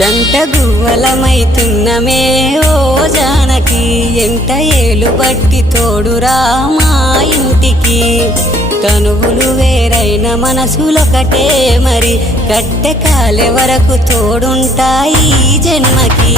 జంట గువ్వలమైతున్నమే ఓ జానకి ఎంట ఏలు బట్టి తోడురా మా ఇంటికి తనువులు వేరైన మనసులొకటే మరి కట్టె కాలే వరకు తోడుంటాయి జన్మకి